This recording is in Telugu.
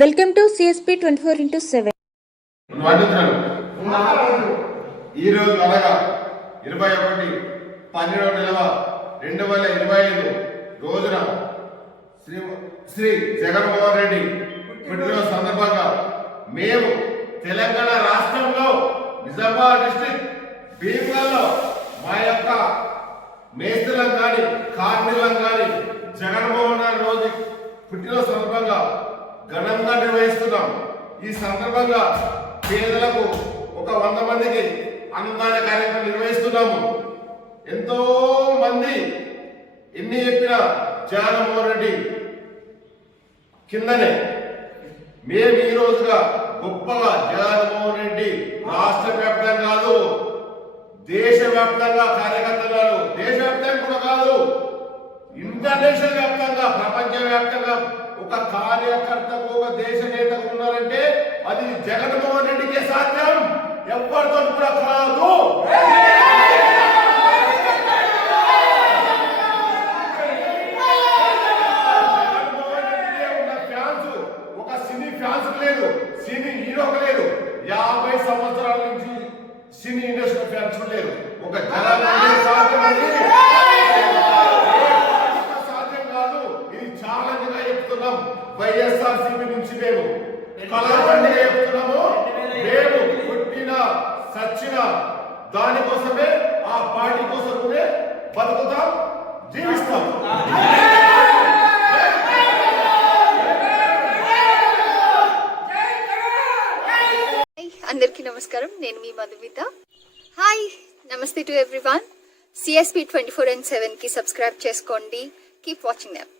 Welcome to CSP 24x7. ఈ రోజు అనగా 21/12/2025 రోజున శ్రీ జగన్మోహన్ రెడ్డి పుట్టినరోజు సందర్భంగా మేము తెలంగాణ రాష్ట్రంలో నిజామాబాద్ డిస్ట్రిక్ట్ భీమవరంలో మా యొక్క మేస్త్రులకు కానీ కార్మికులకు కానీ జగన్మోహన్ రెడ్డి రోజు పుట్టినరోజు సందర్భంగా ఘనంగా నిర్వహిస్తున్నాం. ఈ సందర్భంగా పేదలకు ఒక 100 మందికి అన్నదాన కార్యక్రమం నిర్వహిస్తున్నాము. ఎంతో మంది ఎన్ని చెప్పినా జగన్మోహన్ రెడ్డి కిందనే మేము ఈ రోజుగా గొప్పగా జగన్మోహన్ రెడ్డి రాష్ట్ర వ్యాప్తంగా కాదు, దేశవ్యాప్తంగా కార్యకర్తలు, దేశవ్యాప్తంగా కూడా కాదు, ఇంటర్నేషనల్ వ్యాప్తంగా, ప్రపంచ వ్యాప్తంగా ఒక కార్యకర్తకు ఒక దేశ నేతకు ఉన్నారంటే అది జగన్మోహన్ రెడ్డికే సాధ్యం, ఎవరితో కూడా కాదు. జగన్మోహన్ రెడ్డికే ఉన్న ఫ్యాన్స్ ఒక సినీ ఫ్యాన్స్ లేదు, సినీ హీరోకు లేదు. 50 సంవత్సరాల నుంచి సినీ ఇండస్ట్రీ ఫ్యాన్స్ లేరు. ఒక జగన్మోహన్ సాధ్యం కాదు. ఇది ఛాలెంజ్ గా చెప్తున్నాం. వైఎస్ఆర్సీపీ నుంచి మేము కళాఖండిగా చెప్తున్నాము. మేము పుట్టిన సచ్చిన దానికోసమే, ఆ పార్టీ కోసమే బతుకుతాం, జీవిస్తాం. అందరికీ నమస్కారం, నేను మీ మధుమిత. హాయ్, నమస్తే టు ఎవ్రీవన్. సిఎస్పి 24x7 కి సబ్స్క్రైబ్ చేసుకోండి. Keep watching them.